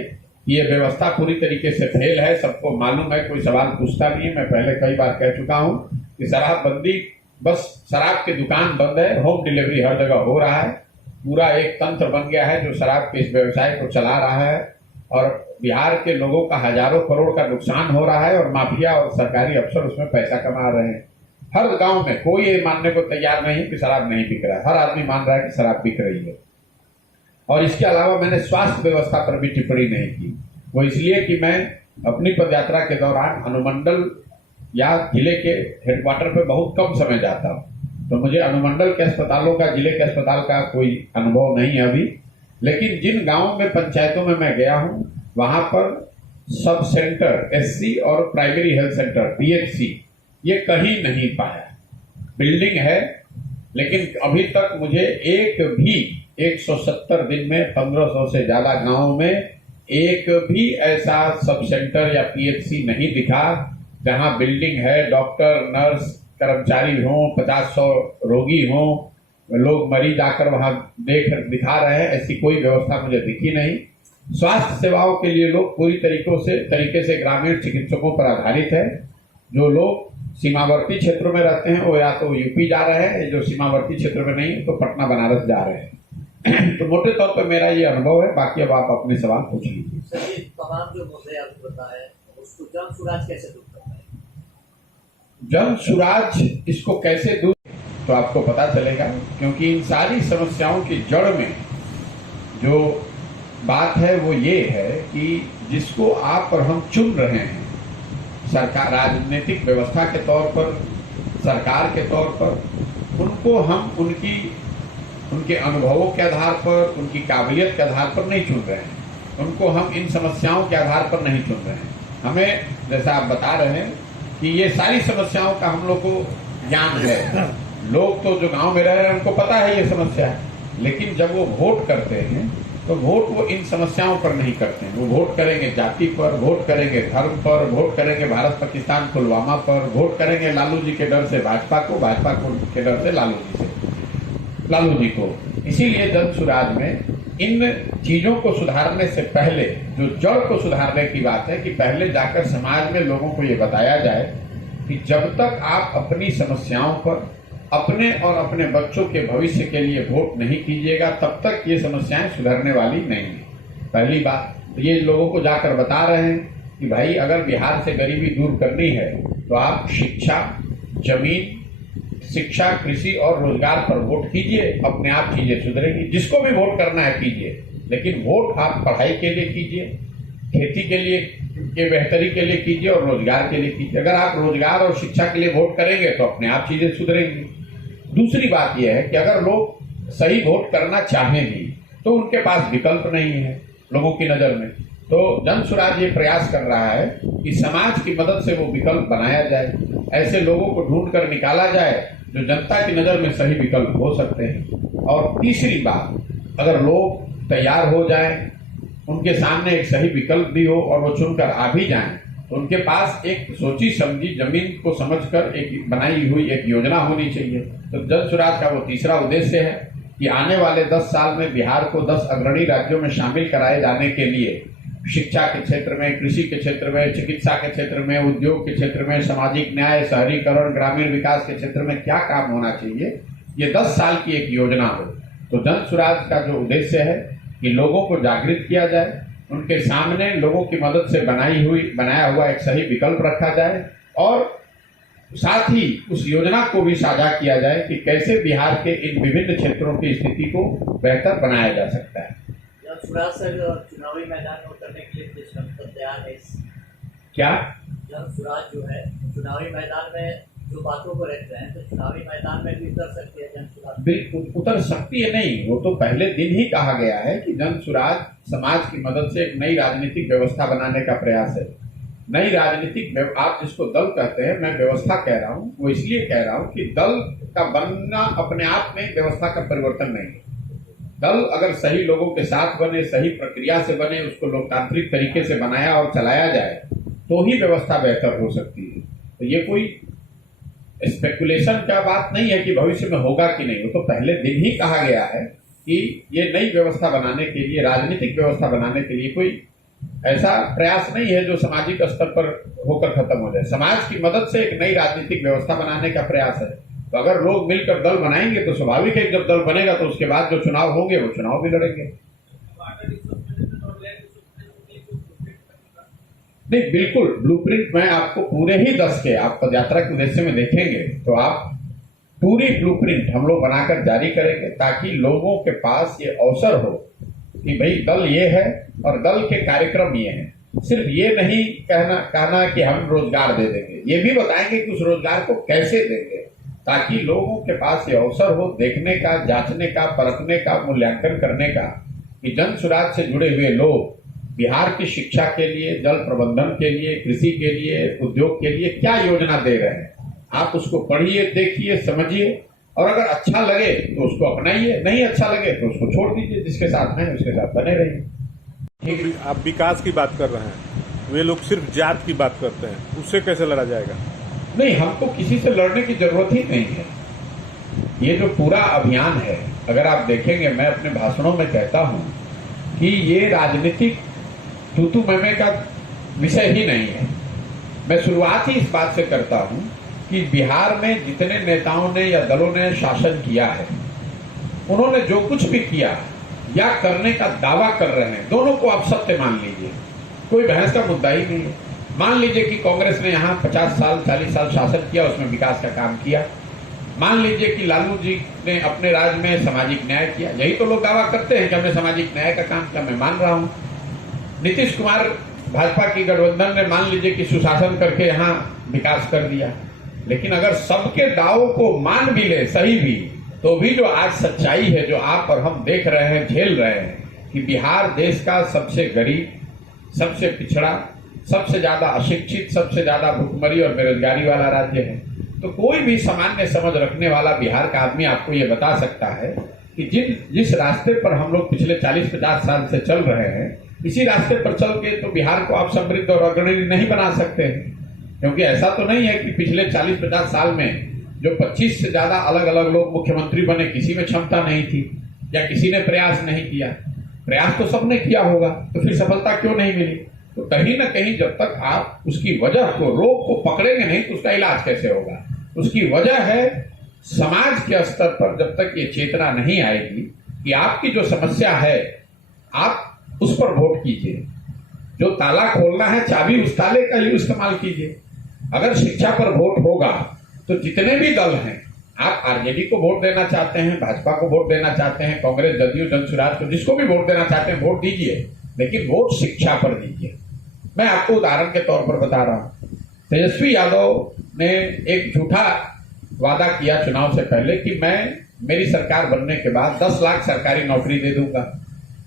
ये व्यवस्था पूरी तरीके से फेल है। सबको मालूम है, कोई सवाल पूछता नहीं है। मैं पहले कई बार कह चुका हूं कि शराबबंदी, बस शराब की दुकान बंद है, होम डिलीवरी हर जगह हो रहा है। पूरा एक तंत्र बन गया है जो शराब के इस व्यवसाय को चला रहा है और बिहार के लोगों का हजारों करोड़ का नुकसान हो रहा है और माफिया और सरकारी अफसर उसमें पैसा कमा रहे हैं। हर गांव में कोई ये मानने को तैयार नहीं है कि शराब नहीं बिक रहा है। हर आदमी मान रहा है कि शराब बिक रही है। और इसके अलावा मैंने स्वास्थ्य व्यवस्था पर भी टिप्पणी नहीं की। वो इसलिए कि मैं अपनी पदयात्रा के दौरान अनुमंडल या जिले के हेडक्वार्टर पे बहुत कम समय जाता हूँ, तो मुझे अनुमंडल के अस्पतालों का, जिले के अस्पताल का कोई अनुभव नहीं है अभी। लेकिन जिन गांवों में, पंचायतों में मैं गया हूँ, वहां पर सब सेंटर, एससी और प्राइमरी हेल्थ सेंटर, पीएचसी, ये कहीं नहीं पाया। बिल्डिंग है, लेकिन अभी तक मुझे एक भी 170 दिन में 1500 से ज्यादा गांवों में एक भी ऐसा सब सेंटर या पीएचसी नहीं दिखा जहां बिल्डिंग है, डॉक्टर, नर्स, कर्मचारी हों, 50-100 रोगी हों, लोग मरीज आकर वहां दिखा रहे हैं। ऐसी कोई व्यवस्था मुझे दिखी नहीं। स्वास्थ्य सेवाओं के लिए लोग पूरी तरीके से ग्रामीण चिकित्सकों पर आधारित है। जो लोग सीमावर्ती क्षेत्रों में रहते हैं वो या तो यूपी जा रहे हैं, जो सीमावर्ती क्षेत्र में नहीं तो पटना, बनारस जा रहे हैं। तो मोटे तौर पर मेरा ये अनुभव है। बाकी अब आप अपने सवाल पूछ लीजिए। सर, ये तमाम जो मुद्दे आपने बताए उसको जन सुराज कैसे दूर करना है? जन सुराज इसको कैसे दूर, तो आपको पता चलेगा, क्योंकि इन सारी समस्याओं की जड़ में जो बात है वो ये है कि जिसको आप और हम चुन रहे हैं सरकार, राजनीतिक व्यवस्था के तौर पर, सरकार के तौर पर, उनको हम उनके अनुभवों के आधार पर, उनकी काबिलियत के आधार पर नहीं चुन रहे हैं। उनको हम इन समस्याओं के आधार पर नहीं चुन रहे हैं। हमें, जैसा आप बता रहे हैं कि ये सारी समस्याओं का हम लोग को ज्ञान है। लोग तो जो गांव में रह रहे हैं उनको पता है ये समस्या है, लेकिन जब वो वोट करते हैं तो वोट वो इन समस्याओं पर नहीं करते हैं। वो वोट करेंगे जाति पर, वोट करेंगे धर्म पर, वोट करेंगे भारत पाकिस्तान पुलवामा पर, वोट करेंगे लालू जी के डर से भाजपा को, भाजपा के डर से लालू जी को। इसीलिए जन सुराज में इन चीजों को सुधारने से पहले जो जड़ को सुधारने की बात है कि पहले जाकर समाज में लोगों को ये बताया जाए कि जब तक आप अपनी समस्याओं पर, अपने और अपने बच्चों के भविष्य के लिए वोट नहीं कीजिएगा, तब तक ये समस्याएं सुधरने वाली नहीं है। पहली बात ये लोगों को जाकर बता रहे हैं कि भाई अगर बिहार से गरीबी दूर करनी है तो आप शिक्षा, जमीन, शिक्षा, कृषि और रोजगार पर वोट कीजिए, अपने आप चीजें सुधरेंगी। जिसको भी वोट करना है कीजिए, लेकिन वोट आप पढ़ाई के लिए कीजिए, खेती के लिए, के बेहतरी के लिए कीजिए और रोजगार के लिए कीजिए। अगर आप रोजगार और शिक्षा के लिए वोट करेंगे तो अपने आप चीजें सुधरेंगी। दूसरी बात यह है कि अगर लोग सही वोट करना चाहें भी तो उनके पास विकल्प नहीं है लोगों की नजर में। तो जन सुराज ये प्रयास कर रहा है कि समाज की मदद से वो विकल्प बनाया जाए, ऐसे लोगों को ढूंढ कर निकाला जाए जो जनता की नजर में सही विकल्प हो सकते हैं। और तीसरी बात, अगर लोग तैयार हो जाएं, उनके सामने एक सही विकल्प भी हो और वो चुनकर आ भी जाएं, तो उनके पास एक सोची समझी, जमीन को समझकर एक बनाई हुई एक योजना होनी चाहिए। तो जन सुराज का वो तीसरा उद्देश्य है कि आने वाले 10 साल में बिहार को 10 अग्रणी राज्यों में शामिल कराए जाने के लिए शिक्षा के क्षेत्र में, कृषि के क्षेत्र में, चिकित्सा के क्षेत्र में, उद्योग के क्षेत्र में, सामाजिक न्याय, शहरीकरण, ग्रामीण विकास के क्षेत्र में क्या काम होना चाहिए, ये 10 साल की एक योजना हो। तो जन सुराज का जो उद्देश्य है कि लोगों को जागृत किया जाए, उनके सामने लोगों की मदद से बनाया हुआ एक सही विकल्प रखा जाए और साथ ही उस योजना को भी साझा किया जाए कि कैसे बिहार के इन विभिन्न क्षेत्रों की स्थिति को बेहतर बनाया जा सकता है। जन सुराज सर चुनावी मैदान में उतरने के लिए तैयार है? क्या जन सुराज जो है चुनावी मैदान में जो बातों को रख रहे हैं तो चुनावी मैदान में भी उतर सकती है जन सुराज। बिल्कुल उतर सकती है नहीं, वो तो पहले दिन ही कहा गया है कि जन सुराज समाज की मदद से एक नई राजनीतिक व्यवस्था बनाने का प्रयास है। नई राजनीतिक, आप जिसको दल कहते हैं, मैं व्यवस्था कह रहा हूं, वो इसलिए कह रहा हूं कि दल का बनना अपने आप में व्यवस्था का परिवर्तन नहीं है। दल अगर सही लोगों के साथ बने, सही प्रक्रिया से बने, उसको लोकतांत्रिक तरीके से बनाया और चलाया जाए तो ही व्यवस्था बेहतर हो सकती है। तो ये कोई स्पेकुलेशन का बात नहीं है कि भविष्य में होगा कि नहीं, वो तो पहले दिन ही कहा गया है कि ये नई व्यवस्था बनाने के लिए, राजनीतिक व्यवस्था बनाने के लिए कोई ऐसा प्रयास नहीं है जो सामाजिक स्तर पर होकर खत्म हो जाए। समाज की मदद से एक नई राजनीतिक व्यवस्था बनाने का प्रयास है। तो अगर लोग मिलकर दल बनाएंगे तो स्वाभाविक है, जब दल बनेगा तो उसके बाद जो चुनाव होंगे वो चुनाव भी लड़ेंगे। नहीं, बिल्कुल ब्लूप्रिंट मैं आपको पूरे ही 10 के आप पदयात्रा के उद्देश्य में देखेंगे तो आप पूरी ब्लूप्रिंट हम लोग बनाकर जारी करेंगे ताकि लोगों के पास ये अवसर हो कि भाई दल ये है और दल के कार्यक्रम ये हैं। सिर्फ ये नहीं कहना कि हम रोजगार दे देंगे, ये भी बताएंगे कि उस रोजगार को कैसे देंगे ताकि लोगों के पास ये अवसर हो देखने का, जांचने का, परखने का, मूल्यांकन करने का कि जन सुराज से जुड़े हुए लोग बिहार की शिक्षा के लिए, जल प्रबंधन के लिए, कृषि के लिए, उद्योग के लिए क्या योजना दे रहे हैं। आप उसको पढ़िए, देखिए, समझिए और अगर अच्छा लगे तो उसको अपनाइए, नहीं अच्छा लगे तो उसको छोड़ दीजिए। जिसके साथ हैं उसके साथ बने रहिए। तो आप विकास की बात कर रहे हैं, वे लोग सिर्फ जात की बात करते हैं, उससे कैसे लड़ा जाएगा? नहीं, हमको किसी से लड़ने की जरूरत ही नहीं है। ये जो पूरा अभियान है, अगर आप देखेंगे, मैं अपने भाषणों में कहता हूं कि ये राजनीतिक तू मैं का विषय ही नहीं है। मैं शुरुआत ही इस बात से करता हूं कि बिहार में जितने नेताओं ने या दलों ने शासन किया है, उन्होंने जो कुछ भी किया या करने का दावा कर रहे हैं, दोनों को आप सत्य मान लीजिए, कोई बहस का मुद्दा ही नहीं है। मान लीजिए कि कांग्रेस ने यहाँ 50 साल 40 साल शासन किया, उसमें विकास का काम किया। मान लीजिए कि लालू जी ने अपने राज्य में सामाजिक न्याय किया, यही तो लोग दावा करते हैं कि हमने सामाजिक न्याय का काम किया, मैं मान रहा हूं। नीतीश कुमार भाजपा की गठबंधन ने मान लीजिए कि सुशासन करके यहाँ विकास कर दिया। लेकिन अगर सबके दावों को मान भी ले, सही भी, तो भी जो आज सच्चाई है, जो आप और हम देख रहे हैं, झेल रहे हैं कि बिहार देश का सबसे गरीब, सबसे पिछड़ा, सबसे ज्यादा अशिक्षित, सबसे ज्यादा भुखमरी और बेरोजगारी वाला राज्य है। तो कोई भी सामान्य समझ रखने वाला बिहार का आदमी आपको ये बता सकता है कि जिस रास्ते पर हम लोग पिछले 40-50 साल से चल रहे हैं, इसी रास्ते पर चल के तो बिहार को आप समृद्ध और अग्रणी नहीं बना सकते हैं। क्योंकि ऐसा तो नहीं है कि पिछले 40-50 साल में जो 25 से ज्यादा अलग अलग लोग मुख्यमंत्री बने, किसी में क्षमता नहीं थी या किसी ने प्रयास नहीं किया। प्रयास तो सबने किया होगा, तो फिर सफलता क्यों नहीं मिली? तो कहीं ना कहीं जब तक आप उसकी वजह को, रोग को पकड़ेंगे नहीं तो उसका इलाज कैसे होगा? उसकी वजह है समाज के स्तर पर जब तक ये चेतना नहीं आएगी कि आपकी जो समस्या है, आप उस पर वोट कीजिए। जो ताला खोलना है, चाबी उस ताले का ही इस्तेमाल कीजिए। अगर शिक्षा पर वोट होगा तो जितने भी दल हैं, आप आरजेडी को वोट देना चाहते हैं, भाजपा को वोट देना चाहते हैं, कांग्रेस, जदयू, जनसुराज को, जिसको भी वोट देना चाहते हैं वोट दीजिए, लेकिन वोट शिक्षा पर दीजिए। मैं आपको उदाहरण के तौर पर बता रहा हूं, तेजस्वी यादव ने एक झूठा वादा किया चुनाव से पहले कि मैं मेरी सरकार बनने के बाद 10 लाख सरकारी नौकरी दे दूंगा,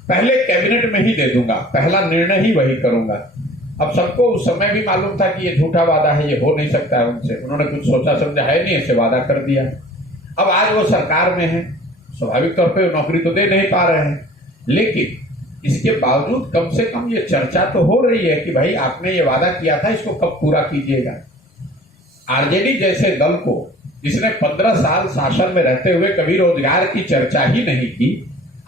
पहले कैबिनेट में ही दे दूंगा, पहला निर्णय ही वही करूंगा। अब सबको उस समय भी मालूम था कि ये झूठा वादा है, ये हो नहीं सकता है उनसे, उन्होंने कुछ सोचा समझा है नहीं, ऐसे वादा कर दिया। अब आज वो सरकार में है, स्वाभाविक तौर पे नौकरी तो दे नहीं पा रहे हैं, लेकिन इसके बावजूद कम से कम ये चर्चा तो हो रही है कि भाई आपने ये वादा किया था, इसको कब पूरा कीजिएगा। आरजेडी जैसे दल को, जिसने 15 साल शासन में रहते हुए कभी रोजगार की चर्चा ही नहीं की,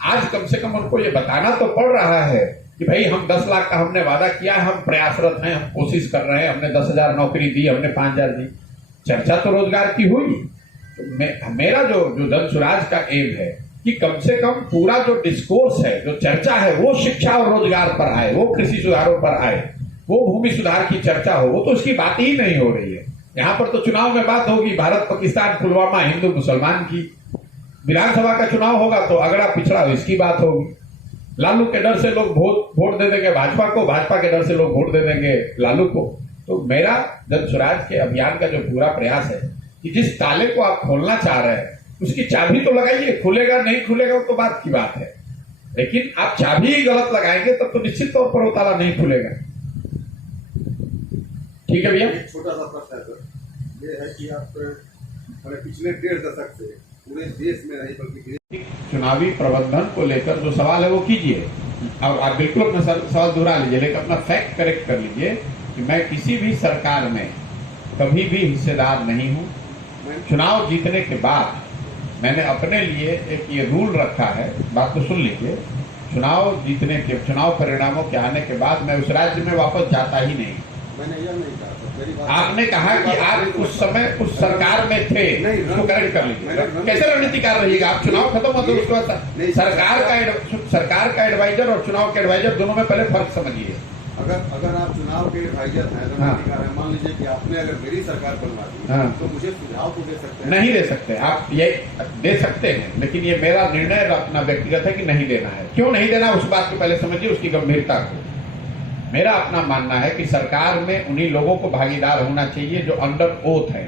आज कम से कम उनको ये बताना तो पड़ रहा है कि भाई हम 10 लाख का हमने वादा किया है, हम प्रयासरत हैं, हम कोशिश कर रहे हैं, हमने 10,000 नौकरी दी, हमने 5,000 दी। चर्चा तो रोजगार की हुई। तो मेरा जो जनसुराज का एम है कि कम से कम पूरा जो डिस्कोर्स है, जो चर्चा है, वो शिक्षा और रोजगार पर आए, वो कृषि सुधारों पर आए, वो भूमि सुधार की चर्चा हो। वो तो उसकी बात ही नहीं हो रही है। यहाँ पर तो चुनाव में बात होगी भारत पाकिस्तान पुलवामा हिंदू मुसलमान की, विधानसभा का चुनाव होगा तो अगड़ा पिछड़ा इसकी बात होगी। लालू के डर से लोग वोट दे देंगे भाजपा को, भाजपा के डर से लोग वोट दे देंगे लालू को। तो मेरा जनसुराज के अभियान का जो पूरा प्रयास है कि जिस ताले को आप खोलना चाह रहे हैं उसकी चाबी तो लगाइए, खुलेगा नहीं खुलेगा वो तो बात की बात है, लेकिन आप चाबी ही गलत लगाएंगे तब तो निश्चित तौर पर वो ताला नहीं खुलेगा। ठीक है भैया। एक छोटा सा प्रश्न है सर, ये है कि आप पिछले 1.5 दशक से पूरे देश में नहीं बल्कि चुनावी प्रबंधन को लेकर जो सवाल है वो कीजिए, और आप बिल्कुल अपना सवाल दोहरा लीजिए, लेकिन अपना फैक्ट करेक्ट कर लीजिए कि मैं किसी भी सरकार में कभी भी हिस्सेदार नहीं हूं। चुनाव जीतने के बाद मैंने अपने लिए एक ये रूल रखा है, बात को सुन लीजिए, चुनाव परिणामों के आने के बाद मैं उस राज्य में वापस जाता ही नहीं। मैंने यह नहीं कहा सर, मेरी बात आपने कहा कि आप उस समय उस सरकार में थे, उसको करेक्ट कर लीजिए। कैसे रणनीतिकार रहिएगा आप? चुनाव खत्म होते उसके बाद सरकार का एडवाइजर और चुनाव के एडवाइजर दोनों में पहले फर्क समझिए। अगर आप चुनाव के एडवाइजर हैं, रणनीतिकार हैं, मान लीजिए कि आपने अगर मेरी सरकार बनवा दी तो मुझे सुझाव तो दे सकते हैं? नहीं दे सकते। आप ये दे सकते हैं, लेकिन ये मेरा निर्णय अपना व्यक्तिगत है कि नहीं देना है। क्यों नहीं देना उस बात को पहले समझिए, उसकी गंभीरता को। मेरा अपना मानना है कि सरकार में उन्हीं लोगों को भागीदार होना चाहिए जो अंडर ओथ है।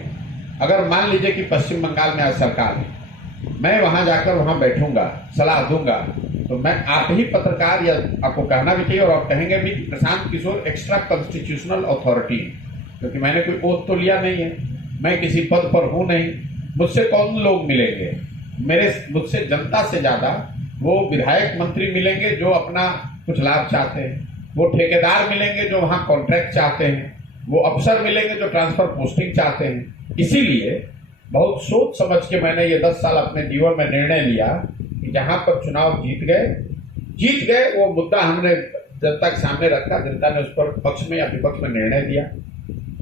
अगर मान लीजिए कि पश्चिम बंगाल में आज सरकार है, मैं वहां जाकर वहां बैठूंगा, सलाह दूंगा, तो मैं आप ही पत्रकार या आपको कहना भी चाहिए और आप कहेंगे भी कि Prashant Kishor extra constitutional authority, क्योंकि मैंने कोई ओथ तो लिया नहीं है, मैं किसी पद पर हूं नहीं। मुझसे कौन लोग मिलेंगे? मुझसे जनता से ज्यादा वो विधायक मंत्री मिलेंगे जो अपना कुछ लाभ चाहते हैं, वो ठेकेदार मिलेंगे जो वहां कॉन्ट्रैक्ट चाहते हैं, वो अफसर मिलेंगे जो ट्रांसफर पोस्टिंग चाहते हैं। इसीलिए बहुत सोच समझ के मैंने ये 10 साल अपने जीवन में निर्णय लिया कि जहां पर चुनाव जीत गए वो मुद्दा हमने जनता के सामने रखा, जनता ने उस पर पक्ष में या विपक्ष में निर्णय दिया।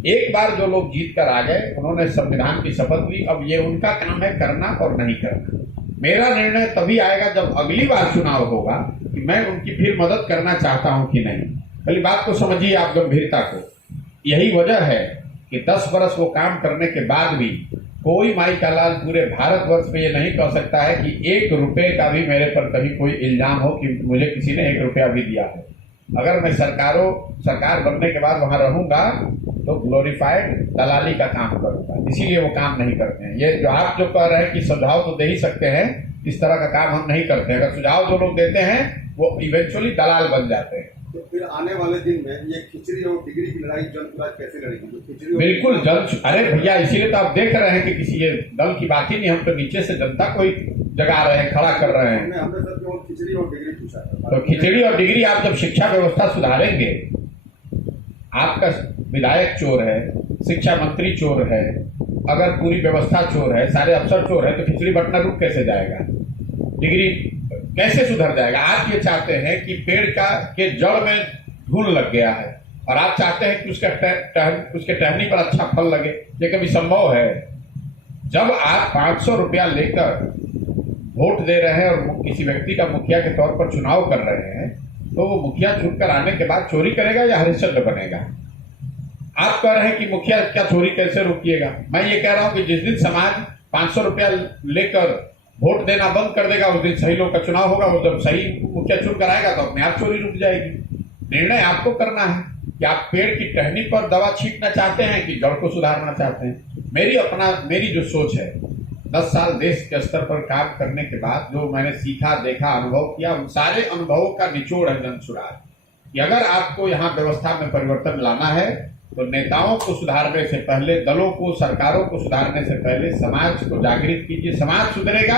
एक बार जो लोग जीत कर आ गए उन्होंने संविधान की शपथ ली, अब ये उनका काम है करना और नहीं करना। मेरा निर्णय तभी आएगा जब अगली बार चुनाव होगा कि मैं उनकी फिर मदद करना चाहता हूं कि नहीं। पहली बात को समझिए आप गंभीरता को। यही वजह है कि 10 बरस वो काम करने के बाद भी कोई माई का लाल पूरे भारतवर्ष में ये नहीं कह सकता है कि 1 रुपए का भी मेरे पर कभी कोई इल्जाम हो कि मुझे किसी ने 1 रुपया भी दिया हो। अगर मैं सरकार बनने के बाद वहां रहूंगा तो ग्लोरीफाइड दलाली का काम करूंगा, इसीलिए वो काम नहीं करते हैं। ये जो आप जो कह रहे हैं कि सुझाव तो दे ही सकते हैं, इस तरह का काम हम नहीं करते। अगर सुझाव जो लोग देते हैं वो इवेंचुअली दलाल बन जाते हैं। तो फिर आने वाले दिन में ये खिचड़ी और डिग्री की लड़ाई जनसुराज कैसे लड़ेगी? तो खिचड़ी बिल्कुल अरे भैया, इसीलिए तो आप देख रहे हैं कि किसी ये दल की बात ही नहीं, हम तो नीचे से जनता को ही जगा रहे हैं, खड़ा कर रहे हैं। हमने सर केवल खिचड़ी और डिग्री पूछा था। तो खिचड़ी और डिग्री आप जब शिक्षा व्यवस्था सुधारेंगे, आपका विधायक चोर है, शिक्षा मंत्री चोर है, अगर पूरी व्यवस्था चोर है, सारे अफसर चोर है, तो खिचड़ी बंटना रुक कैसे जाएगा? डिग्री कैसे सुधर जाएगा? आप ये चाहते हैं कि पेड़ के जड़ में धूल लग गया है और आप चाहते हैं कि उसके टहनी पर अच्छा फल लगे। ये कभी संभव है? जब आप 500 रुपया लेकर वोट दे रहे हैं और किसी व्यक्ति का मुखिया के तौर पर चुनाव कर रहे हैं, तो वो मुखिया चुनकर आने के बाद चोरी करेगा या हरिश्चंद्र बनेगा? आप कह रहे हैं कि मुखिया क्या चोरी कैसे रोकिएगा? मैं ये कह रहा हूं कि जिस दिन समाज 500 रुपया लेकर वोट देना बंद कर देगा, उस दिन सही लोग का चुनाव होगा। वो जब सही मुखिया चुनकर आएगा तो अपने आप चोरी रुक जाएगी। निर्णय आपको करना है कि आप पेड़ की टहनी पर दवा छींटना चाहते हैं कि जड़ को सुधारना चाहते हैं। मेरी जो सोच है, 10 साल देश के स्तर पर काम करने के बाद जो मैंने सीखा, देखा, अनुभव किया, उन सारे अनुभवों का निचोड़ है जनसुराज कि अगर आपको यहाँ व्यवस्था में परिवर्तन लाना है तो नेताओं को सुधारने से पहले, दलों को, सरकारों को सुधारने से पहले समाज को जागृत कीजिए। समाज सुधरेगा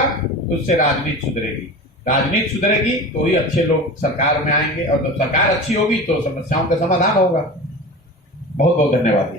उससे राजनीति सुधरेगी, राजनीति सुधरेगी तो ही अच्छे लोग सरकार में आएंगे, और जब सरकार अच्छी होगी तो समस्याओं का समाधान होगा। बहुत बहुत धन्यवाद।